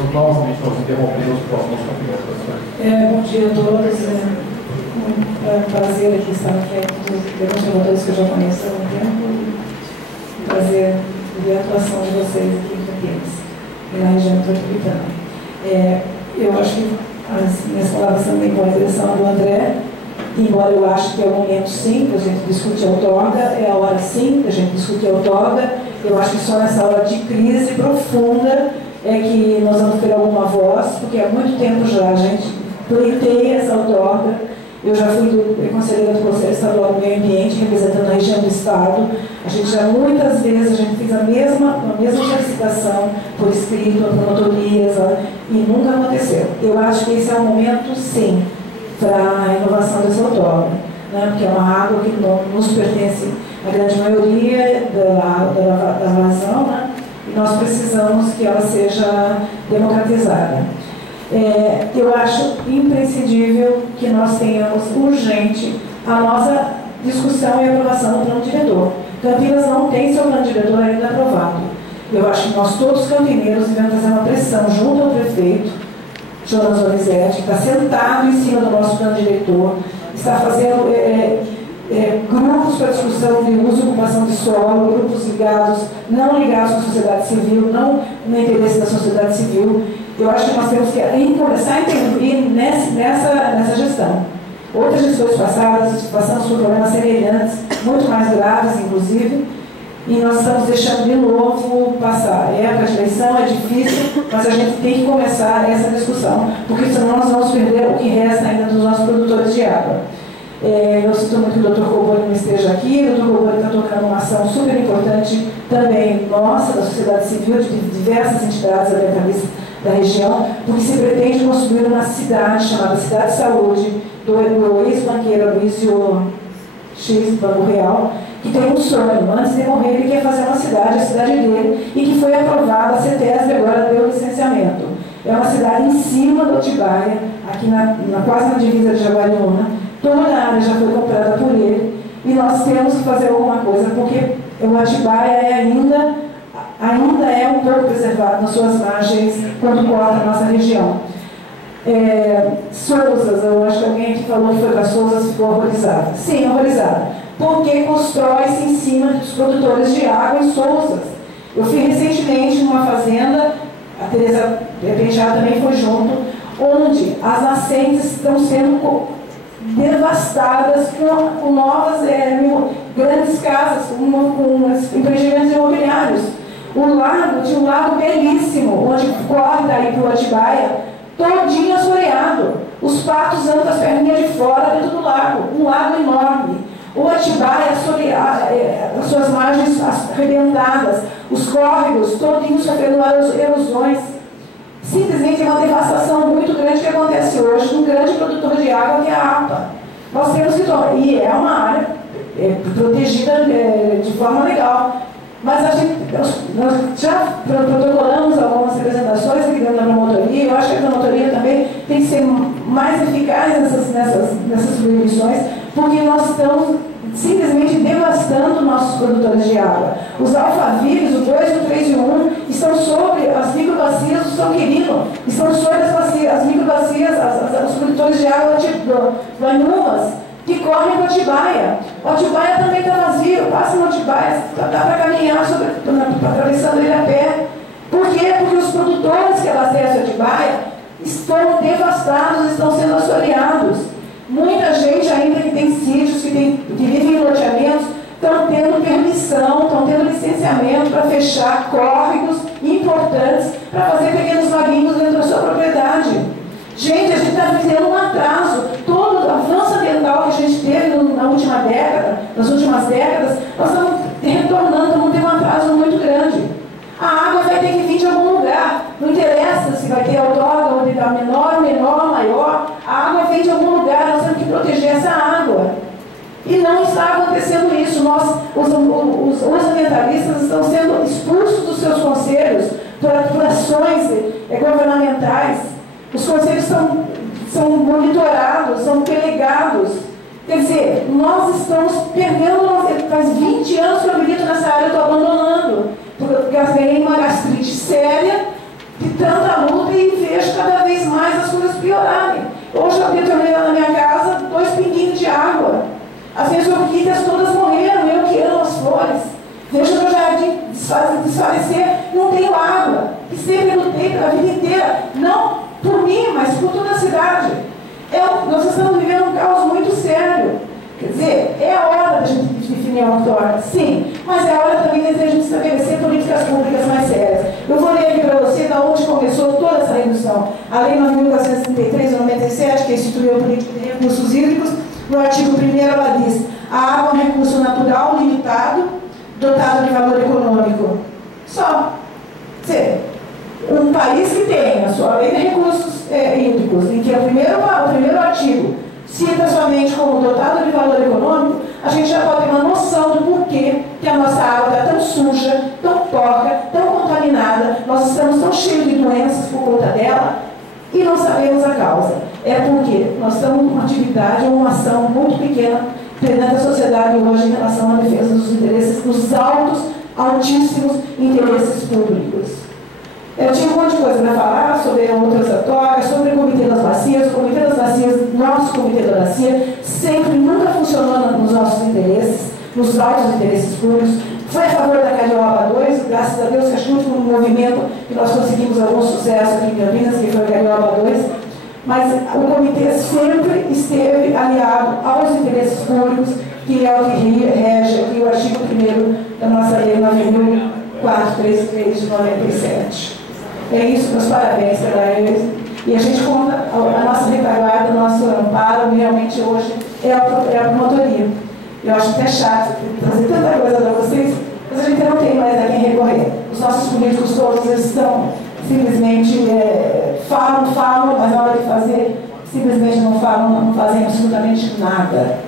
vamos novamente nos interromper nos próximos capítulos. Bom dia a todos. É um prazer aqui estar à frente dos demonstradores que eu já conheço há um tempo. Um prazer ver a atuação de vocês aqui em Campinas e na região metropolitana. Eu acho que as minhas palavras também vão em direção do André, embora eu acho que é o momento sim que a gente discute a outorga, é a hora sim que a gente discute a outorga. Eu acho que só nessa hora de crise profunda é que nós vamos ter alguma voz, porque há muito tempo já a gente pleiteia essa outorga. Eu já fui conselheira do Conselho Estadual do Meio Ambiente, representando a região do Estado. A gente já muitas vezes a gente fez a mesma solicitação por escrito, promotorias, e nunca aconteceu. Eu acho que esse é o momento, sim, para a renovação dessa outorga, né? Porque é uma água que não nos pertence a grande maioria da vazão, né? E nós precisamos que ela seja democratizada. Eu acho imprescindível que nós tenhamos urgente a nossa discussão e aprovação do plano diretor. Campinas não tem seu plano diretor ainda aprovado. Eu acho que nós todos campineiros devemos fazer uma pressão junto ao prefeito, Jonas Donizete, que está sentado em cima do nosso plano diretor, está fazendo grupos para discussão de uso e ocupação de solo, grupos ligados, não ligados à sociedade civil, não no interesse da sociedade civil. Eu acho que nós temos que começar a intervir nessa gestão. Outras gestões passadas, passamos por problemas semelhantes, muito mais graves, inclusive, e nós estamos deixando de novo passar. É época de eleição, é difícil, mas a gente tem que começar essa discussão, porque senão nós vamos perder o que resta ainda dos nossos produtores de água. Eu sinto muito que o Dr. Coboni não esteja aqui. O Dr. Coboni está tocando uma ação super importante também nossa, da sociedade civil, de diversas entidades ambientalistas da região, porque se pretende construir uma cidade chamada Cidade de Saúde, do ex-banqueiro Aloysio X Banco Real, que tem um sonho. Antes de morrer, ele quer fazer uma cidade, a cidade dele, e que foi aprovada, a CETESB agora deu licenciamento. É uma cidade em cima do Atibaia, aqui quase na divisa de Jaguariúna. Toda a área já foi comprada por ele, e nós temos que fazer alguma coisa, porque o Atibaia ainda é um pouco preservado nas suas margens quando corta a nossa região. Souzas, eu acho que alguém que falou que foi para Souzas ficou horrorizada. Sim, horrorizada. Porque constrói-se em cima dos produtores de água em Souzas. Eu fui recentemente numa fazenda, a Tereza Penteado também foi junto, onde as nascentes estão sendo devastadas com novas grandes casas, com empreendimentos imobiliários. O lago, tinha um lago belíssimo, onde corta aí para o Atibaia, todinho assoreado. Os patos andam com as perninhas de fora dentro do lago, um lago enorme. O Atibaia, as suas margens arrebentadas, os córregos todinhos sofrendo erosões. Simplesmente é uma devastação muito grande que acontece hoje num grande produtor de água, que é a APA. Nós temos que tomar, e é uma área protegida de forma legal. Mas nós já protocolamos algumas representações aqui dentro da promotoria. Eu acho que a promotoria também tem que ser mais eficaz nessas proibições, porque nós estamos simplesmente devastando nossos produtores de água. Os alfavírus, o 2, o 3 e o 1, estão sobre as microbacias do São Quirino, estão sobre as microbacias, os produtores de água do Anumas, que correm para o Atibaia. O Atibaia também está vazio, passa no Atibaia, dá para caminhar atravessando ele a pé. Por quê? Porque os produtores que abastecem o Atibaia estão devastados, estão sendo assoreados. Muita gente ainda que tem sítios, que vivem em loteamentos, estão tendo permissão, estão tendo licenciamento para fechar córregos importantes, para fazer pequenos laguinhos dentro da sua propriedade. Gente, a gente está vivendo um atraso. Todo o avanço ambiental que a gente teve nas últimas décadas, nós estamos retornando, estamos tendo um atraso muito grande. A água vai ter que vir de algum lugar. Não interessa se vai ter outorga ou menor, maior. A água vem de algum lugar, nós temos que proteger essa água. E não está acontecendo isso. Os ambientalistas estão sendo expulsos dos seus conselhos por ações governamentais. Os conselhos são monitorados, são delegados. Quer dizer, nós estamos perdendo, faz 20 anos que eu milito nessa área, eu estou abandonando, porque eu ganhei uma gastrite séria, de tanta luta, as coisas piorarem. Hoje eu tornei na minha casa 2 pinguinhos de água. As minhas orquídeas todas morreram, eu que amo as flores. Vejo meu jardim desfalecer, não tenho água. E sempre lutei pela vida inteira, não por mim, mas por toda a cidade. Nós estamos vivendo um caos muito sério. Quer dizer, é a hora da gente definir uma outorga, sim, mas é a hora também de a gente estabelecer políticas públicas mais sérias. Eu vou ler aqui para você da onde começou toda essa redução. A Lei 9.433 de 97, que instituiu a política de recursos hídricos, no artigo 1º ela diz: a água é um recurso natural limitado, dotado de valor econômico. Só. Quer dizer, um país que tem a sua lei de recursos hídricos, em que o primeiro artigo cita somente como dotado de valor econômico, a gente já pode ter uma noção do porquê que a nossa água está tão suja, tão porca, tão contaminada, nós estamos tão cheios de doenças por conta dela e não sabemos a causa. É porque nós estamos com uma atividade ou uma ação muito pequena perante a sociedade hoje em relação à defesa dos interesses, dos altíssimos interesses públicos. Eu tinha um monte de coisa para falar sobre outras outorgas, sobre o Comitê das Bacias. O Comitê das Bacias, nosso Comitê da Bacia, sempre, nunca funcionou nos nossos interesses, nos altos interesses públicos. Foi a favor da Carioba 2, graças a Deus, que junto com o movimento que nós conseguimos algum sucesso aqui em Campinas, que foi a Carioba 2. Mas o Comitê sempre esteve aliado aos interesses públicos, que é o que rege aqui o artigo 1º da nossa Lei 9.433 de 97. É isso, meus parabéns para eles. E a gente conta, a nossa retaguarda, o nosso amparo, realmente hoje é a promotoria. Eu acho até chato trazer tanta coisa para vocês, mas a gente não tem mais a quem recorrer. Os nossos políticos todos estão simplesmente falam, mas na hora de fazer, simplesmente não falam, não fazem absolutamente nada.